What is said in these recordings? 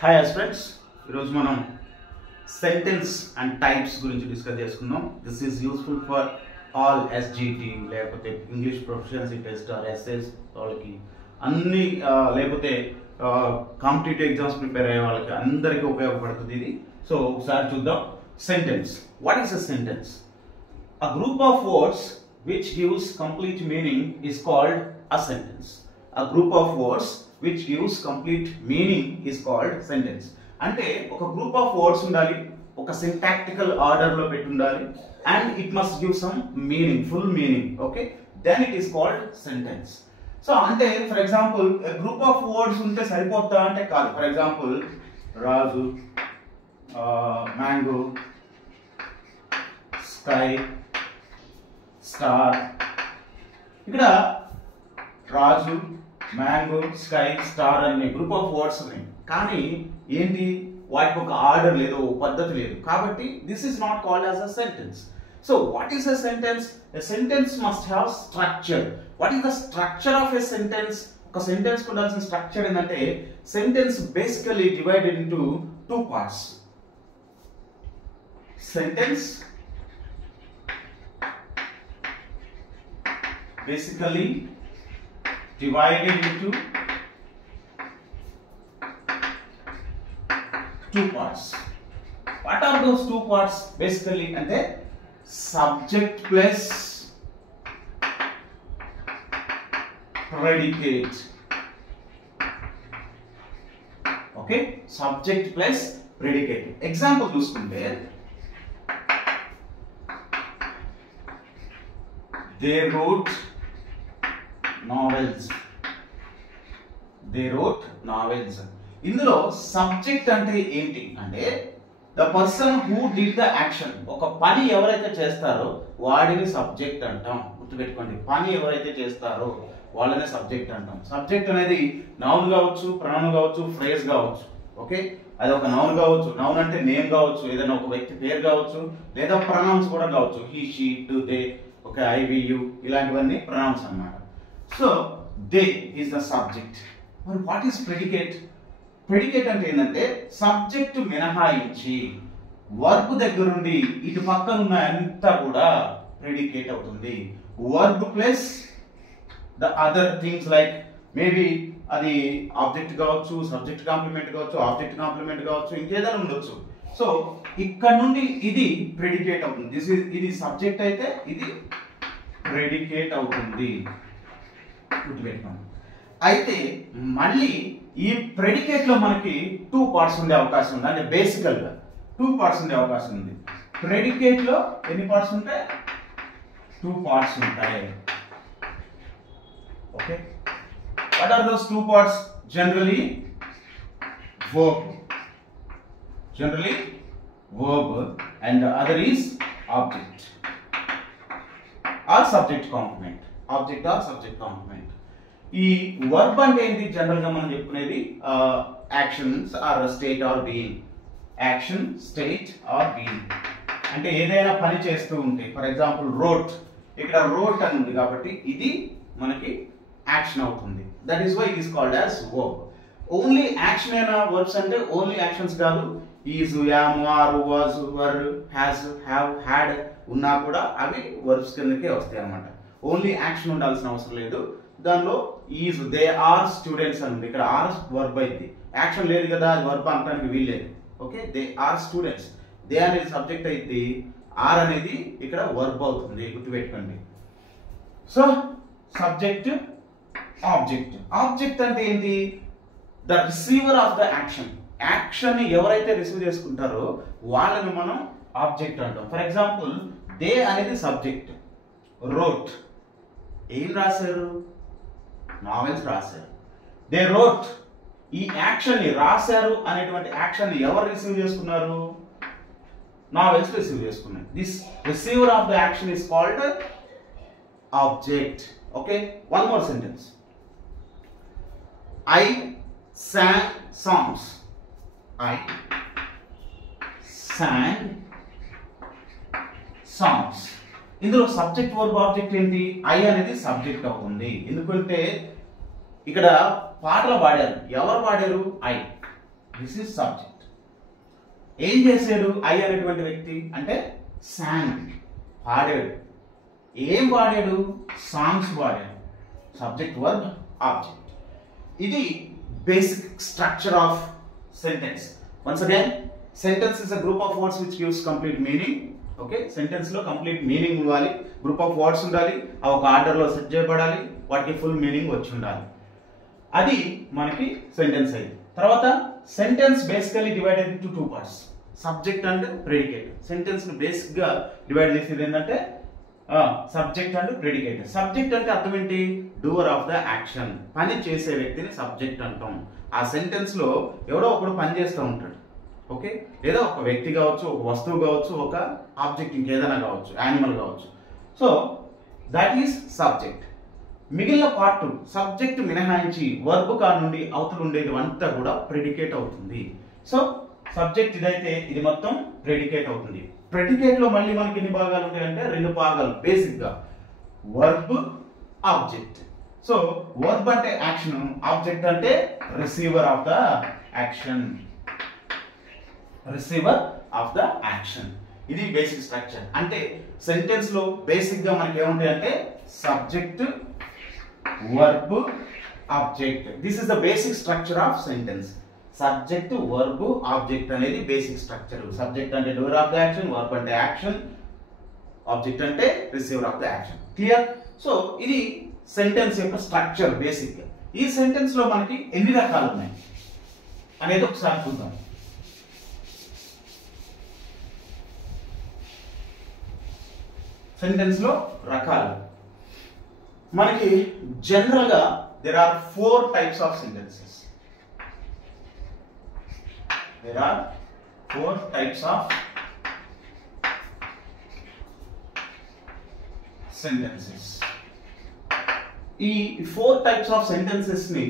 Hi friends, ఈరోజు మనం sentence and types గురించి డిస్కస్ చేసుకుందాం. This is useful for all SGT లేకపోతే English proficiency test or SS వాళ్ళకి అన్ని లేకపోతే కాంపిటేటివ్ ఎగ్జామ్స్ ప్రిపేర్ అయ్యే వాళ్ళకి అందరికీ ఉపయోగపడుతుంది ఇది. సో ఒకసారి చూద్దాం. Sentence. What is a sentence? A group of words which gives complete meaning is called a sentence. A group of words which gives complete meaning is called sentence. అంటే ఒక group of words ఉండాలి, ఒక syntactical order లో పెట్టి ఉండాలి, and it must give some meaning, full meaning. Okay, then it is called sentence. So అంటే for example group of words ఉంటే సరిపోతా అంటే కాదు. For example Raju, mango, sky, star. ఇక్కడ రాజు, మ్యాంగో, స్కై, స్టార్ అనే గ్రూప్ ఆఫ్ వర్డ్స్ ఉన్నాయి. కానీ ఏంటి, వాటికి ఒక ఆర్డర్ లేదు, ఒక పద్ధతి లేదు. కాబట్టి this is not called as a sentence. So what is a sentence? A sentence must have structure. What is the structure of a sentence? ఒక సెంటెన్స్ కు ఉండాల్సిన స్ట్రక్చర్ ఏంటంటే, sentence basically divided into two parts. Sentence basically divided into two parts. What are those two parts? Basically and the subject plus predicate. Okay, subject plus predicate. Example చూసుకుంటే, they wrote novels. They wrote novels. ఇందులో subject అంటే ఏంటి అంటే, the person who did the action. ఒక పని ఎవరైతే చేస్తారో వాడిని సబ్జెక్ట్ అంటాం. గుర్తుపెట్టుకోండి, పని ఎవరైతే చేస్తారో వాళ్ళనే సబ్జెక్ట్ అంటాం. సబ్జెక్ట్ అనేది నౌన్ కావచ్చు, ప్రొనౌన్ కావచ్చు, ఫ్రేజ్ కావచ్చు. ఓకే, అది ఒక నౌన్ కావచ్చు, నౌన్ అంటే నేమ్ కావచ్చు, ఏదైనా ఒక వ్యక్తి పేరు కావచ్చు, లేదా ప్రొనౌన్స్ కూడా కావచ్చు. He, she, to, they, okay, I, we, you, ఇలాంటివన్నీ ప్రొనౌన్స్ అన్నమాట. So they is the subject. మరి వాట్ ఈస్ ప్రెడికేట్? ప్రెడికేట్ అంటే ఏంటంటే, సబ్జెక్ట్ మినహాయించి వర్బ్ దగ్గరుండి ఇటు పక్కన ఉన్న అంతా కూడా ప్రెడికేట్ అవుతుంది. Verb plus the other things like maybe అది ఆబ్జెక్ట్ కావచ్చు, సబ్జెక్ట్ కాంప్లిమెంట్ కావచ్చు, ఆబ్జెక్ట్ కాంప్లిమెంట్ కావచ్చు, ఇంకేదైనా ఉండొచ్చు. సో ఇక్కడ నుండి ఇది ప్రెడికేట్ అవుతుంది. ఇది సబ్జెక్ట్ అయితే ఇది ప్రెడికేట్ అవుతుంది. గుర్తుపెట్టుకోండి. అయితే మళ్ళీ ఈ ప్రెడికేట్ లో మనకి టూ పార్ట్స్ ఉండే అవకాశం ఉంది. అంటే బేసికల్ గా టూ పార్ట్స్ ఉండే అవకాశం ఉంది. ప్రెడికేట్ లో ఎన్ని పార్ట్స్ ఉంటాయి? టూ పార్ట్స్ ఉంటాయి. Okay, what are those two parts? Generally verb. Generally verb and the other is object or subject complement. Object or subject complement. ఈ వర్బ్ అంటే ఏంటి? జనరల్ గా మనం చెప్పుకునేది actions or state or being. Action, state or being అంటే ఏదైనా పని చేస్తూ ఉంటే. ఫర్ ఎగ్జాంపుల్ రోట్, ఇక్కడ రోట్ అని ఉంది కాబట్టి ఇది మనకి యాక్షన్ అవుతుంది. That is why it is called as verb. Only action అయిన వర్బ్స్ అంటే ఓన్లీ యాక్షన్స్ కాదు. Is, am, are, was, were, has, have, had ఉన్నా కూడా అవి వర్బ్స్ కిందకే వస్తాయి అన్నమాట. ఓన్లీ యాక్షన్ ఉండాల్సిన అవసరం లేదు. దానిలో ఈజ్, దే ఆర్ స్టూడెంట్స్ అని ఉంది. ఇక్కడ ఆర్ వర్బ్ అయింది, యాక్షన్ లేదు కదా, అది వర్బ్ అనడానికి వీల్లేదు. Okay, they are students. They అనేది సబ్జెక్ట్ అయితే ఆర్ అనేది ఇక్కడ వర్బ్ అవుతుంది. గుర్తుపెట్టుకోండి. So subject, object. ఆబ్జెక్ట్ అంటే ఏంటి? The receiver of the action. Action ఎవరైతే రిసీవ్ చేసుకుంటారో వాళ్ళని మనం ఆబ్జెక్ట్ అంటాం. ఫర్ ఎగ్జాంపుల్ దే అనేది సబ్జెక్ట్, రోట్ ఏం రాశారు? నావెల్స్ రాశారు. దే రోట్, ఈ యాక్షన్ ని రాశారు అనేటువంటి యాక్షన్ ని ఎవరు రిసీవ్ చేసుకున్నారు? నావెల్స్ రిసీవ్ చేసుకున్నారు. This receiver of the action is called object. Okay, one more sentence. I sang songs. I sang songs. ఇందులో సబ్జెక్ట్ వర్బ్ ఆబ్జెక్ట్ ఏంటి? ఐ అనేది సబ్జెక్ట్ అవుతుంది. ఎందుకంటే ఇక్కడ పాటలు పాడారు, ఎవరు పాడారు? ఐ. This is subject. ఏం చేశాడు ఐ అనేటువంటి వ్యక్తి అంటే సాంగ్, పాడాడు. ఏం పాడాడు? సాంగ్స్ పాడాడు. Subject verb object. ఇది basic structure of sentence. Once again, sentence is a group of words which gives complete meaning. Okay, sentence లో కంప్లీట్ మీనింగ్ ఇవ్వాలి, గ్రూప్ ఆఫ్ వర్డ్స్ ఉండాలి, అవి ఒక ఆర్డర్ లో సెట్ చేయబడాలి, వాటికి ఫుల్ మీనింగ్ వచ్చి ఉండాలి. అది మనకి సెంటెన్స్ అయింది. తర్వాత sentence basically divided into two parts, subject and predicate. Sentence ని బేసిక్ గా డివైడ్ చేసేది ఏంటంటే సబ్జెక్ట్ అండ్ ప్రెడికేట్. సబ్జెక్ట్ అంటే అర్థం ఏంటి? డూవర్ ఆఫ్ ద యాక్షన్, పని చేసే వ్యక్తిని సబ్జెక్ట్ అంటాం. ఆ సెంటెన్స్ లో ఎవడో ఒకడు పని చేస్తూ ఉంటాడు. ఓకే, లేదా ఒక వ్యక్తి కావచ్చు, ఒక వస్తువు కావచ్చు, ఒక ఆబ్జెక్ట్ ఇంకేదైనా కావచ్చు, యానిమల్ కావచ్చు. So that is subject. మిగిలిన పార్ట్ సబ్జెక్ట్ మినహాయించి వర్బ్ కా నుండి అవతలు ఉండేది అంతా కూడా ప్రెడికేట్ అవుతుంది. సో సబ్జెక్ట్ ఇదైతే ఇది మొత్తం ప్రెడికేట్ అవుతుంది. ప్రెడికేట్ లో మళ్ళీ మనకి ఎన్ని భాగాలు ఉంటాయంటే రెండు భాగాలు బేసిక్ గా, వర్బ్, ఆబ్జెక్ట్. సో వర్బ్ అంటే యాక్షన్, ఆబ్జెక్ట్ అంటే receiver of the action, receiver of the action. ఇది బేసిక్ స్ట్రక్చర్. అంటే సెంటెన్స్ లో బేసిక్ గా మనకి ఏముంటాయి అంటే subject, verb, object. This is the basic structure of sentence. Subject, verb, object అనేది బేసిక్ స్ట్రక్చర్. సబ్జెక్ట్ అంటే doer of the action, verb అంటే యాక్షన్, ఆబ్జెక్ట్ అంటే receiver of the action. Clear? So ఇది సెంటెన్స్ యొక్క స్ట్రక్చర్ బేసిక్. ఈ sentence లో మనకి ఎన్ని రకాలు ఉన్నాయి అనేది ఒకసారి చూద్దాం. సెంటెన్స్ లో రకాలు మనకి జనరల్ గా there are 4 types of sentences. There are 4 types of sentences. ఈ 4 types of sentences ని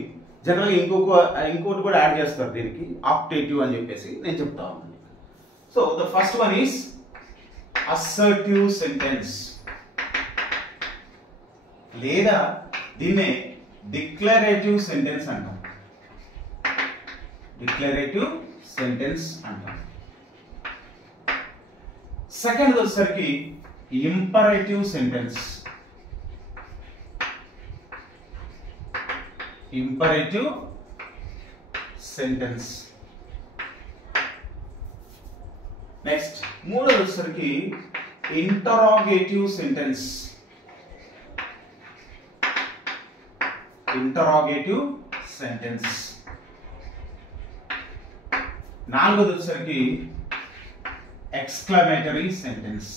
జనరల్ ఇంకోటి కూడా యాడ్ చేస్తారు దీనికి, ఆప్టేటివ్ అని చెప్పేసి నేను చెప్తా ఉన్నాను. So the first one is assertive sentence, లేదా దీన్నే డిక్లరేటివ్ సెంటెన్స్ అంటాం. డిక్లరేటివ్ సెంటెన్స్ అంటాం. సెకండ్ వచ్చేసరికి imperative sentence. Imperative sentence. Next మూడోది వచ్చేసరికి ఇంటరాగేటివ్ సెంటెన్స్. Interrogative sentence. నాలుగోది వచ్చేసరికి ఎక్స్క్లమేటరీ సెంటెన్స్.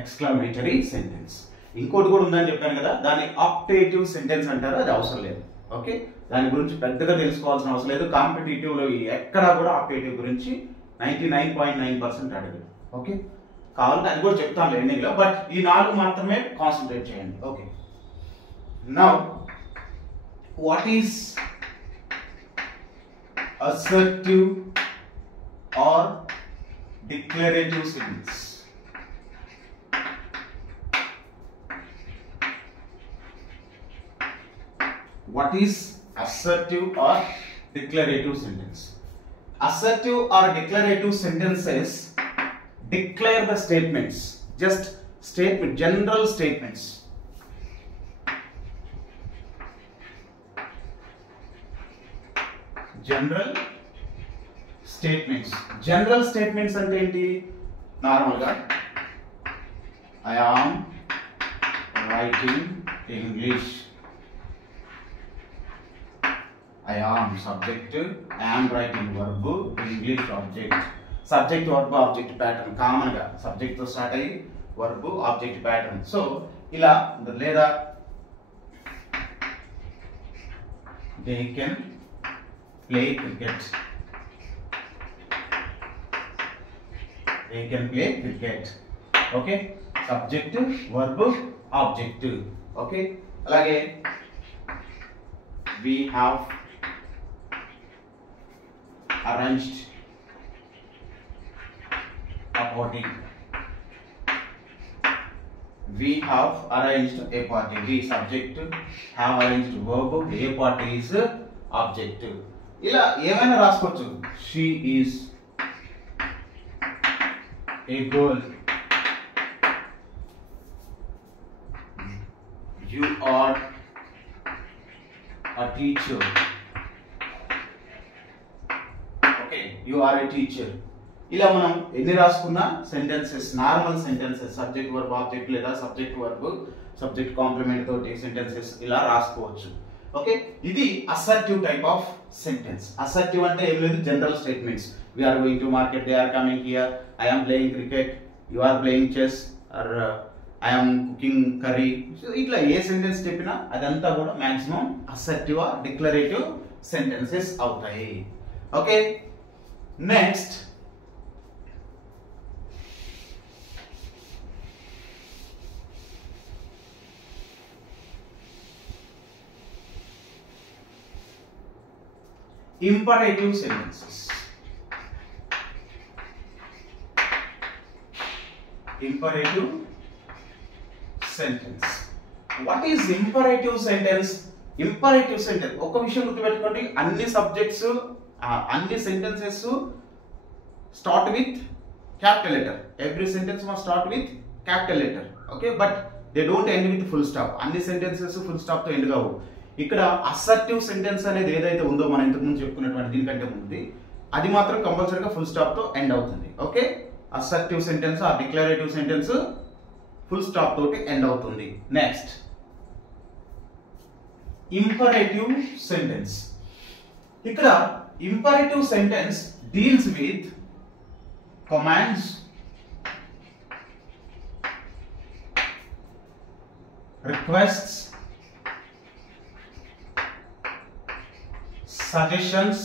Exclamatory sentence. ఇంకోటి కూడా ఉందని చెప్పాను కదా, దాన్ని ఆప్టేటివ్ సెంటెన్స్ అంటారు. అది అవసరం లేదు. ఓకే, దాని గురించి పెద్దగా తెలుసుకోవాల్సిన అవసరం లేదు. కాంపిటేటివ్ లో ఎక్కడా కూడా ఆప్టేటివ్ గురించి 99.9% అడగదు. ఓకే, కావాలంటే అది కూడా చెప్తాను ఎండింగ్ లో, బట్ ఈ 4 మాత్రమే కాన్సన్ట్రేట్ చేయండి. Okay, now what is assertive or declarative sentence? What is assertive or declarative sentence? Assertive or declarative sentences declare the statements, just statement, general statements. General statements. General statements అంటే ఏంటి? Normal గా I am writing English. I am subject, I am writing verb, English object. Subject, verb, object pattern common గా subject తో start అయ్యి verb, object pattern. So ఇలా లేదా they can play cricket. They can play cricket. Okay, subject, verb, object. Okay, అలాగే we have arranged a party. we have arranged a party. We subject have arranged verb, a party is object. ఇలా ఏమైనా రాసుకోవచ్చు. She is a girl. You are a teacher. Okay, you are a teacher. ఇలా మనం ఎన్ని రాసుకున్నా sentences, normal sentences, subject verb object లేదా subject verb subject complement తోటి sentences ఇలా రాసుకోవచ్చు. ఓకే, ఇది assertive type of sentence. Assertive అంటే ఏం లేదు, general statements. We are going to market, they are coming here, I am playing cricket, you are playing chess, or I am cooking curry. So ఇట్లా ఏ sentence చెప్పినా అదంతా కూడా maximum assertive declarative sentences అవుతాయి. Okay, next imperative sentences. Imperative sentence. What is imperative sentence? Imperative sentence ఒక విషయం గుర్తుపెట్టుకోండి, అన్ని సబ్జెక్ట్స్ అన్ని sentences start with capital letter. Every sentence must start with capital letter. Okay, but they don't end with full stop. అన్ని sentences full stop తో end కావు. ఇక్కడ assertive sentence అనేది ఏదైతే ఉందో మనం ఇంతకు ముందు చెప్పుకున్నటువంటి దీనికంటే ముందు, అది మాత్రం కంపల్సరీగా ఫుల్ స్టాప్ తో ఎండ్ అవుతుంది. ఓకే, అసర్టివ్ సెంటెన్స్ ఆ డిక్లరేటివ్ సెంటెన్స్ ఫుల్ స్టాప్ తోటి ఎండ్ అవుతుంది. Next imperative sentence. ఇక్కడ imperative sentence deals with commands, requests, suggestions.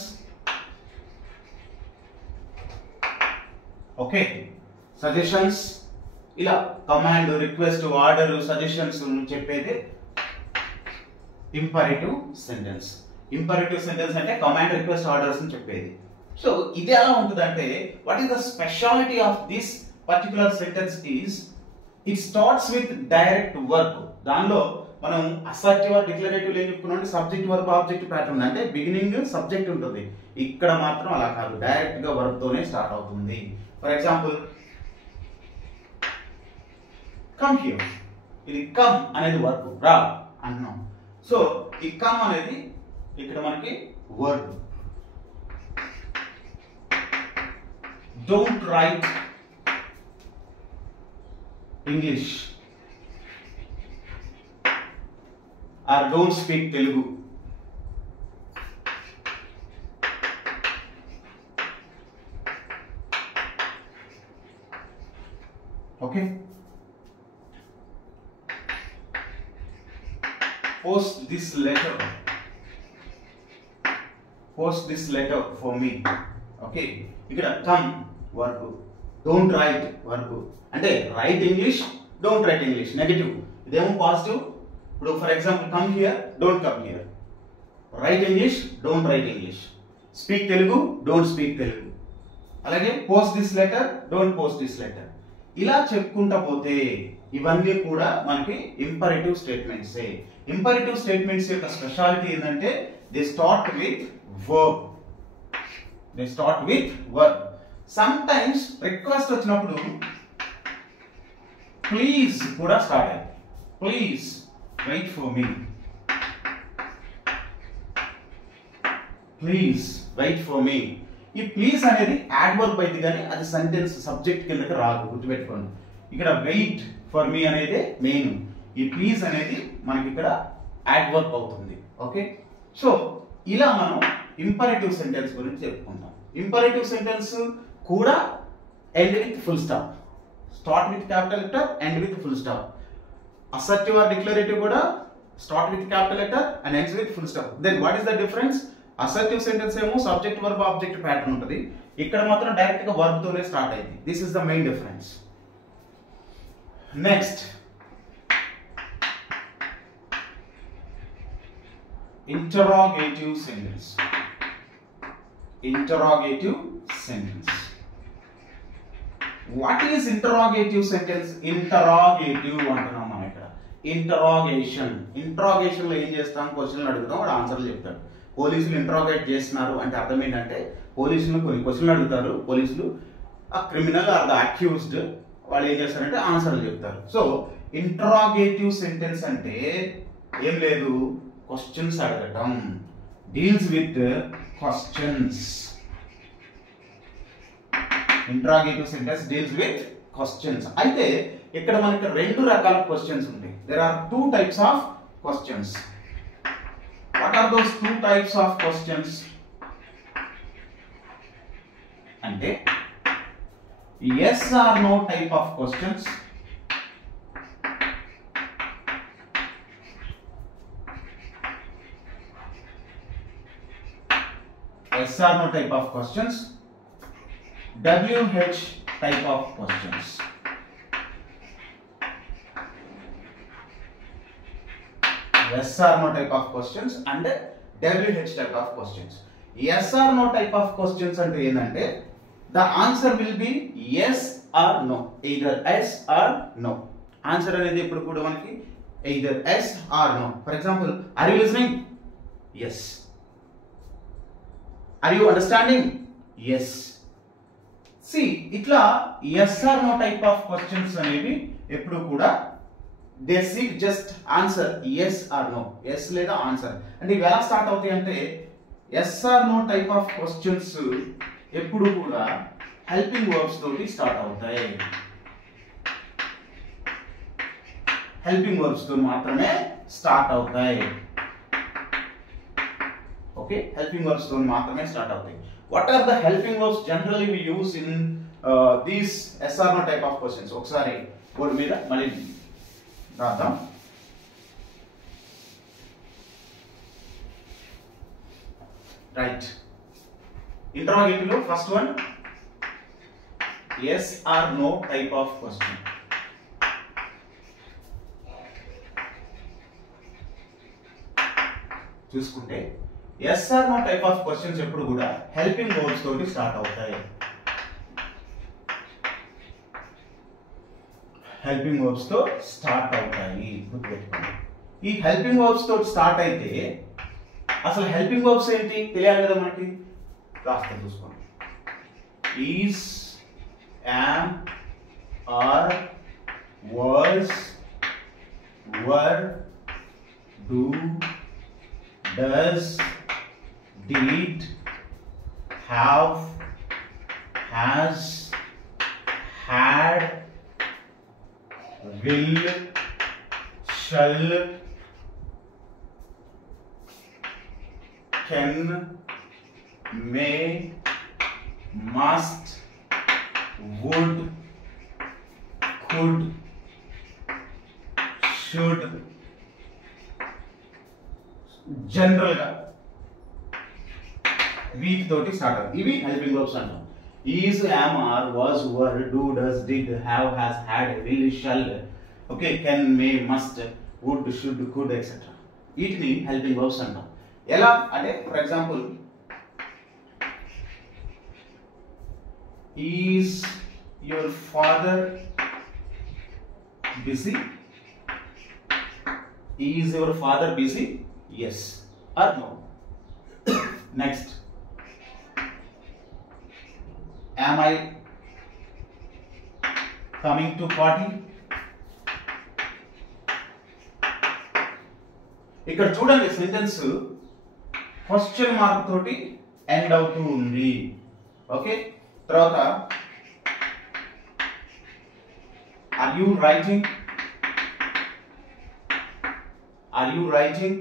Okay, suggestions ఇలా కమాండ్, రిక్వెస్ట్, ఆర్డర్, సజెషన్స్ చెప్పేది ఇంపరేటివ్ సెంటెన్స్. ఇంపరేటివ్ సెంటెన్స్ అంటే command, request, orders అని చెప్పేది. So ఇది ఎలా ఉంటుందంటే, what is the speciality of this particular sentence is it starts with direct verb. దానిలో మనం అసర్టివ్ డిక్లరేటివ్ ఏం చెప్పుకున్నాం, సబ్జెక్ట్ వర్బ్ ఆబ్జెక్ట్ ప్యాటర్న్, అంటే బిగినింగ్ సబ్జెక్ట్ ఉంటుంది. ఇక్కడ మాత్రం అలా కాదు, డైరెక్ట్ గా వర్బ్ తోనే స్టార్ట్ అవుతుంది. ఫర్ ఎగ్జాంపుల్ కమ్ హియర్, ఇది కమ్ అనేది వర్బ్, రా అంటున్నాం. సో ఈ కమ్ అనేది ఇక్కడ మనకి verb. Don't write English or don't speak Telugu. Okay, post this letter for me. Okay, ఇక్కడ come verb, don't write verb. అంటే write English, don't write English, negative. ఇదేమో పాజిటివ్. ఇప్పుడు for example come here, don't come here. Write English, don't write English. Speak Telugu, don't speak Telugu. అలాగే post this letter, don't post this letter. ఇలా చెప్పుకుంటా పోతే ఇవన్నీ కూడా మనకి ఇంపరేటివ్ స్టేట్మెంట్స్. ఇంపరేటివ్ స్టేట్మెంట్స్ యొక్క స్పెషాలిటీ ఏంటంటే they start with verb. Sometimes request వచ్చినప్పుడు ప్లీజ్ కూడా స్టార్ట్ అయ్యింది. Please wait for me, please wait for me. ఈ ప్లీజ్ అనేది యాడ్వర్బ్ అయితే కానీ అది సెంటెన్స్ సబ్జెక్ట్ కిందకి రాదు, గుర్తుపెట్టుకోండి. ఇక్కడ వెయిట్ ఫర్ మీ అనేది మెయిన్, ఈ ప్లీజ్ అనేది మనకి ఇక్కడ యాడ్వర్బ్ అవుతుంది. ఓకే, సో ఇలా మనం ఇంపరేటివ్ సెంటెన్స్ గురించి చెప్పుకుంటాం. ఇంపరేటివ్ సెంటెన్స్ కూడా end with full stop, start with capital letter, end with full stop. Assertive or declarative kuda start with capital letter and ends with full stop. Then what is the difference? Assertive sentence emo subject verb object pattern untadi, ikkada matram direct ga verb tone start ayindi. This is the main difference. Next, interrogative sentence. Interrogative sentence. What is interrogative sentence? Interrogative అంటున్నాం మనం ఇక్కడ. Interrogation, interrogation లో ఏం చేస్తాం? క్వశ్చన్లు అడుగుతాం, వాడు ఆన్సర్లు చెప్తాడు. పోలీసులు ఇంటరాగేట్ చేస్తున్నారు అంటే అర్థం ఏంటంటే పోలీసులు కొన్ని క్వశ్చన్లు అడుగుతారు, పోలీసులు ఆ క్రిమినల్ ఆర్ ద అక్యూజ్డ్ వాళ్ళు ఏం చేస్తారంటే ఆన్సర్లు చెప్తారు. సో ఇంటరాగేటివ్ సెంటెన్స్ అంటే ఏం లేదు, క్వశ్చన్స్ అడగటం, deals with questions. Interrogative sentence deals with questions. అయితే ఇక్కడ మనకి రెండు రకాల క్వశ్చన్స్ ఉంటాయి. There are two types of questions. What are those two types of questions అంటే yes or no type of questions, yes or no type of questions, WH type of questions. Yes or no type of questions and WH type of questions. Yes or no type of questions అంటే ఏంటంటే the answer will be yes or no, either yes or no. Answer అనేది ఇప్పుడు కూడా మనకి either yes or no. For example, are you listening? Yes. Are you understanding? Yes. See, itla yes or no type of questions అనేవి ఎప్పుడు కూడా they seek just answer yes or no, yes లేదా answer. అంటే ఇవి ఎలా start అవుతాయి అంటే yes or no type of questions ఎప్పుడు కూడా హెల్పింగ్ వర్బ్స్ తోటి స్టార్ట్ అవుతాయి. హెల్పింగ్ వర్బ్స్ తో మాత్రమే స్టార్ట్ అవుతాయి. ఓకే, హెల్పింగ్ వర్బ్స్ తో మాత్రమే స్టార్ట్ అవుతాయి. What are the helping verbs generally we use in these yes or no type of questions? ఒకసారి బోర్డు మీద మళ్ళీ రాద్దాం. రైట్, ఇంటరాగేటివ్ లో first one yes or no type of question. చూసుకుంటే yes or no type of questions ఎప్పుడు కూడా helping verbs తోటి start అవుతాయి. హెల్పింగ్ వర్బ్స్ తో స్టార్ట్ అవుతాయి, గుర్తుపెట్టుకోండి. ఈ హెల్పింగ్ వర్బ్స్ తో స్టార్ట్ అయితే అసలు హెల్పింగ్ వర్బ్స్ ఏంటి తెలియాలి కదా మనకి. రాస్తా చూసుకోండి. Is, am, are, was, were, do, does, did, have, has, had, will, shall, can, may, must, would, could, should, general గా వీటి తోటి స్టార్ట్ అవుతుంది. ఇవి హెల్పింగ్ వర్బ్స్ అంటాం. Is, am, are, was, were, do, does, did, have, has, had, will, shall, okay, can, may, must, would, should, could etcetera. వీటిని helping verbs అంటాం. ఎలా అంటే for example, is your father busy? Is your father busy? Yes or no? Next, am I coming to party? ఇక్కడ చూడండి, sentence question mark తోటి end అవుతూ ఉంది. Okay, తర్వాత are you writing? Are you writing?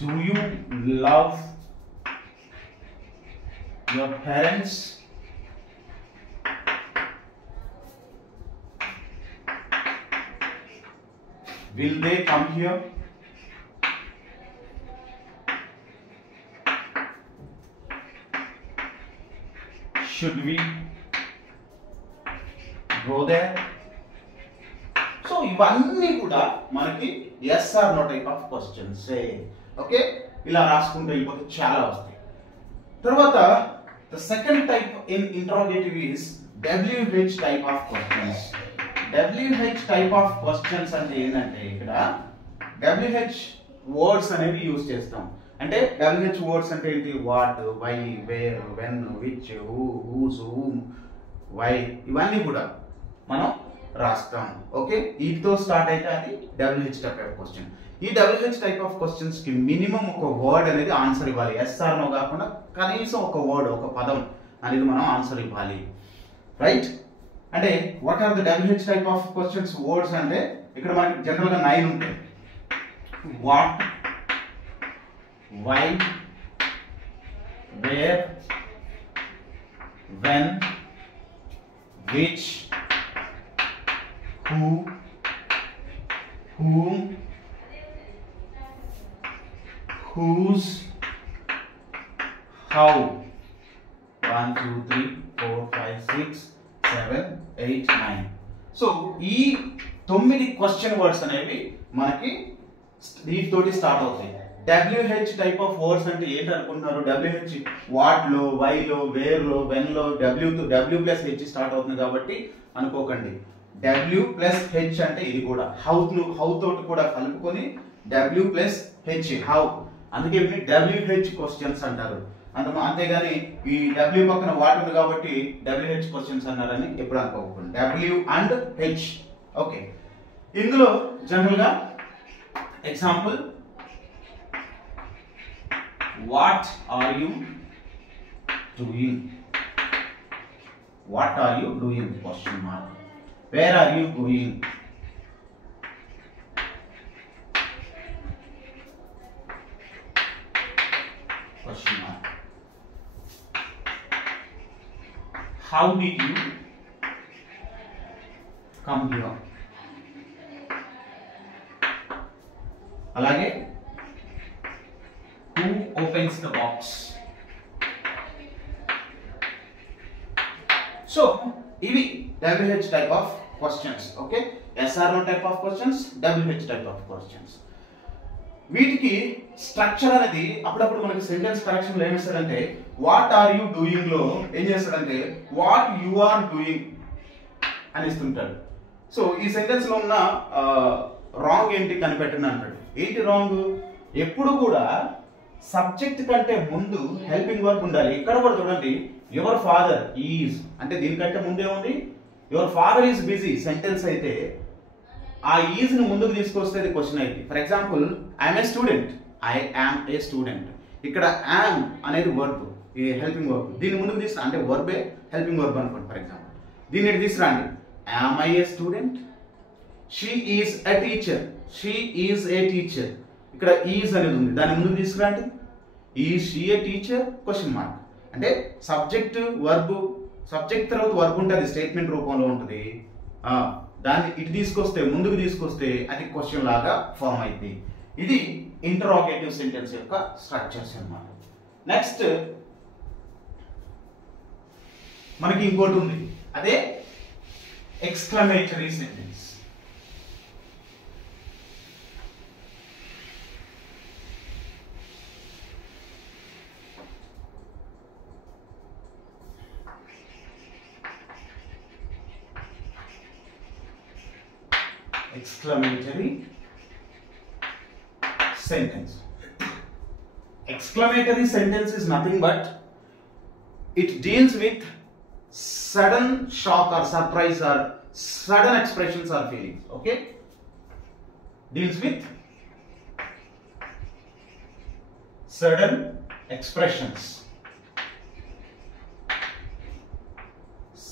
Do you love your parents? Will they come here? Should we go there? So ఇవన్నీ కూడా మనకి yes or no type of questions. Okay, ఇలా రాసుకుంటూ వెళ్ళిపోతే చాలా వస్తాయి. తర్వాత The second type in interrogative is WH type of questions. WH type of questions అంటే ఏంటంటే ఇక్కడ WH వర్డ్స్ అనేవి యూజ్ చేస్తాం. అంటే WH వర్డ్స్ అంటే ఏంటి? What, why, where, when, which, who, whose, whom, why, ఇవన్నీ కూడా మనం రాస్తాం. ఓకే, వీటితో స్టార్ట్ అయితే అది WH టైప్ ఆఫ్ క్వశ్చన్. ఈ WH టైప్ ఆఫ్ క్వశ్చన్స్ కి మినిమం ఒక వర్డ్ అనేది ఆన్సర్ ఇవ్వాలి. ఎస్ఆర్ నో కాకుండా కనీసం ఒక వర్డ్, ఒక పదం అనేది మనం ఆన్సర్ ఇవ్వాలి. రైట్? అంటే what are the WH type of questions words అంటే ఇక్కడ మనకి జనరల్ గా 9 ఉంటాయి. What, why, where, when, which, who, whom, whose, how. 1 2 3 4 5 6 7 8 9. So ఈ 9 క్వశ్చన్ వర్డ్స్ అనేవి మనకి వీటితోటి స్టార్ట్ అవుతాయి. WH టైప్ ఆఫ్ వర్డ్స్ అంటే ఏంటి అనుకుంటున్నారు? WH వాట్ లో, వై లో, వేర్ లో, వెన్ లో, W ప్లస్ H స్టార్ట్ అవుతుంది కాబట్టి అనుకోకండి. W ప్లస్ H అంటే ఇది కూడా హౌ తోటి కూడా కలుపుకొని W ప్లస్ H హౌ, అందుకే వీటిని WH క్వశ్చన్స్ అంటారు. అంతేగాని ఈ W పక్కన వాట్ ఉంది కాబట్టి WH క్వశ్చన్స్ అన్నారని ఎప్పుడు అనుకోకండి. W and H. ఓకే, ఇందులో జనరల్ గా example, what are you doing? What are you doing? Question mark. Where are you going? Question mark. How did you come here? అలాగే who opens the box? So ఇవి WH type of questions. Okay, SRO type of questions, WH type of questions. వీటికి structure అనేది అప్పుడప్పుడు మనకి sentence correction లో ఏం చేస్తాడంటే what are you doing లో ఏం చేస్తాడంటే వాట్ యు ఆర్ డూయింగ్ అని ఇస్తుంటాడు. సో ఈ సెంటెన్స్ లో ఉన్న రాంగ్ ఏంటి కనిపెట్టండి అంటాడు. ఏంటి రాంగ్? ఎప్పుడు కూడా సబ్జెక్ట్ కంటే ముందు హెల్పింగ్ వర్బ్ ఉండాలి. ఇక్కడ కూడా చూడండి, యువర్ ఫాదర్ ఈజ్ అంటే దీనికంటే ముందే ఉంది. Your father is busy sentence అయితే ఆ ఈజ్ ని ముందుకు తీసుకొస్తే క్వశ్చన్ అయింది. For example, I'm a student, I am a student. ఇక్కడ యామ్ అనేది వర్బ్, ఈ హెల్పింగ్ వర్బ్. దీన్ని ముందుకు తీసుకురా అంటే వర్బే హెల్పింగ్ వర్బ్ అనుకోండి. ఫర్ ఎగ్జాంపుల్ దీన్ని తీసుకురండి, am I A student, she is a teacher, she is a teacher. ఇక్కడ ఈజ్ అనేది ఉంది, దాన్ని ముందుకు తీసుకురండి, is she A teacher question mark. అంటే సబ్జెక్ట్ వర్బ్, సబ్జెక్ట్ తర్వాత వర్బ్ ఉంటే అది స్టేట్మెంట్ రూపంలో ఉంటుంది. దాన్ని ఇటు తీసుకొస్తే, ముందుకు తీసుకొస్తే అది క్వశ్చన్ లాగా ఫామ్ అయింది. ఇది ఇంటరాగేటివ్ సెంటెన్స్ యొక్క స్ట్రక్చర్స్ అన్నమాట. నెక్స్ట్ మనకి ఇంకోటి ఉంది, అదే exclamatory sentence. Exclamatory sentence. Exclamatory sentence is nothing but it deals with sudden shock or surprise or sudden expressions or feelings. Okay, deals with sudden expressions,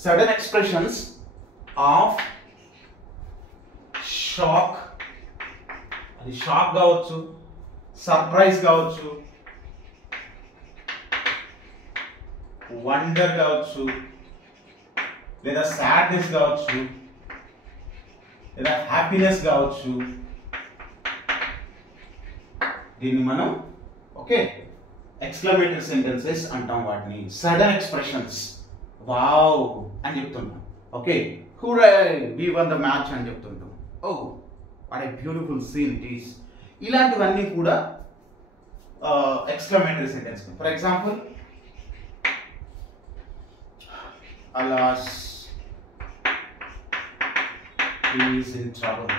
sudden expressions of shock, అది shock కావచ్చు, surprise కావచ్చు, wonder కావచ్చు, లేదా sadness కావచ్చు, లేదా happiness కావచ్చు. దీన్ని మనం ఓకే ఎక్స్క్లమేటరీ సెంటెన్సెస్ అంటాం. వాటిని సడన్ ఎక్స్ప్రెషన్స్, వావ్ అని చెప్తుంటాం. Okay, hooray we won the match అని చెప్తుంటాం. Oh what a beautiful scene it is. ఇలాంటివన్నీ కూడా exclamatory sentence. For example, alas, he is in trouble.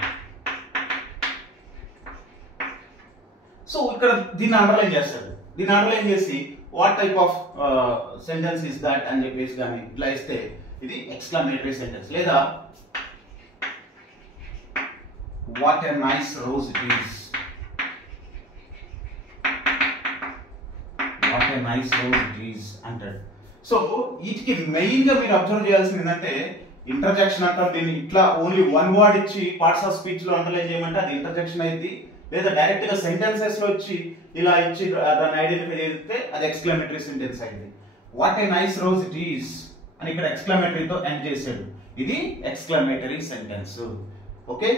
So ఇక్కడ దీన్ని అండర్లైన్ చేస్తాడు. దీన్ని అండర్లైన్ చేసి what type of sentence is that అని చెప్పేసి కానీ ఇట్లా ఇస్తే ఇది ఎక్స్క్లమేటరీ సెంటెన్స్. లేదా what a nice rose it is, what a nice rose it is అంటాడు. సో వీటికి మెయిన్ గా మీరు అబ్జర్వ్ చేయాల్సింది ఏంటంటే ఇంటర్జెక్షన్ అంటారు దీన్ని. ఇట్లా ఓన్లీ వన్ వర్డ్ ఇచ్చి పార్ట్స్ ఆఫ్ స్పీచ్ లో అండర్లైన్ చేయమంటే అది ఇంటర్జెక్షన్ అయింది. లేదా డైరెక్ట్ గా సెంటెన్సెస్ లో వచ్చి ఇలా ఇచ్చి దాన్ని ఐడెంటిఫై చేస్తే అది ఎక్స్క్లమేటరీ సెంటెన్స్ అయింది. What a nice rose it is అని ఇక్కడ ఎక్స్క్లమేటరీతో ఎండ్ చేశాడు, ఇది ఎక్స్క్లమేటరీ సెంటెన్స్. ఓకే,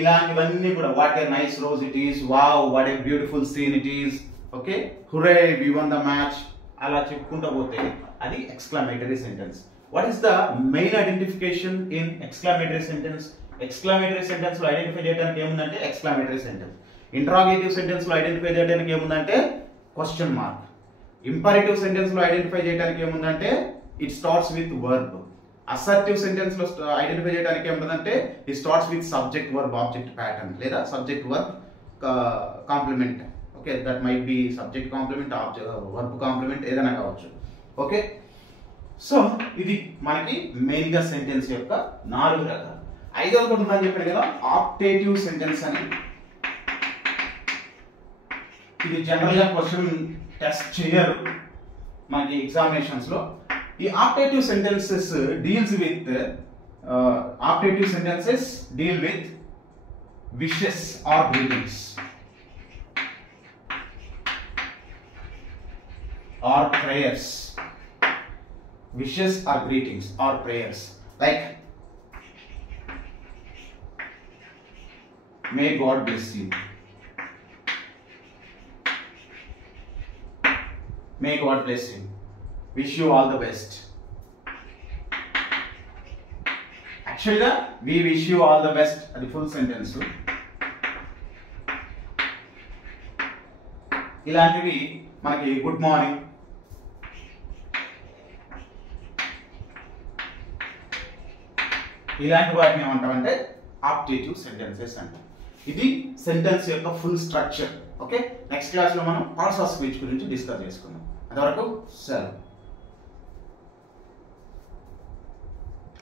ఇలాంటివన్నీ కూడా what a nice rose it is, wow what a beautiful scene it is, okay, హురే we won the match, అలా చెప్పుకుంటూ పోతే అది exclamatory sentence. What is the main identification in exclamatory sentence? Exclamatory sentence లో identify చేయడానికి ఏముందంటే exclamatory sentence. Interrogative sentence లో identify చేయడానికి ఏముందంటే క్వశ్చన్ మార్క్. ఇంపరేటివ్ సెంటెన్స్ లో ఐడెంటిఫై చేయడానికి ఏముందంటే it starts with verb. Assertive sentence లో ఐడెంటిఫై చేయడానికి ఏముందంటే it starts with subject verb object pattern లేదా subject verb complement. Okay, that might be subject complement, verb complement ఏదైనా కావచ్చు. ఓకే, సో ఇది మనకి మెయిన్ గా సెంటెన్స్ యొక్క 4 రకాలు. 5వ కూడా ఉందని చెప్పాను కదా, ఆప్టేటివ్ సెంటెన్స్ అని. ఇది జనరల్ గా క్వశ్చన్ టెస్ట్ చేయరు మనకి ఎగ్జామినేషన్స్ లో. ఈ optative sentences deals with optative sentences deal with wishes or greetings or prayers. Wishes or greetings or prayers, like may God bless you, may God bless you, wish you all the best. Actually we wish you all the best అది full sentence. ఇలాంటివి మనకి good morning, ఇలాంటి వాటిని ఏమంటామంటే optative sentences అంటాం. ఇది sentence యొక్క full structure. Okay, next class లో మనం పార్ట్స్ ఆఫ్ స్పీచ్ గురించి డిస్కస్ చేసుకుందాం. అంతవరకు సెలవు.